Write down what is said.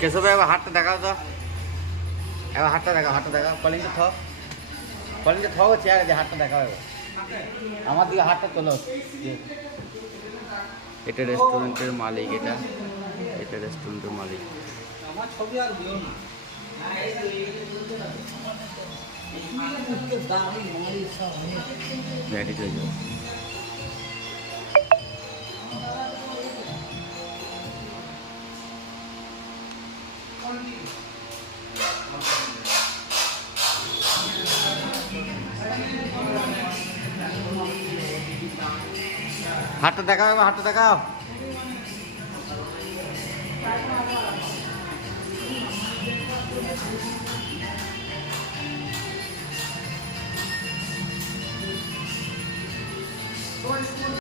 কেশব ভাই এবার হাতটা দেখাও তো, এবার হাতটা দেখাও কলিংটা থাক, কলিংটা থাকো চেয়ারে যে হাতটা দেখাও এবার আমার দিকে হাতটা তোলো। এটা রেস্টুরেন্টের মালিক, এটা রেস্টুরেন্টের মালিক। আমার ছবি আর দিও না। ব্যাটি হয়ে যাবে। হাতটা দেখাও, হাতটা দেখাও।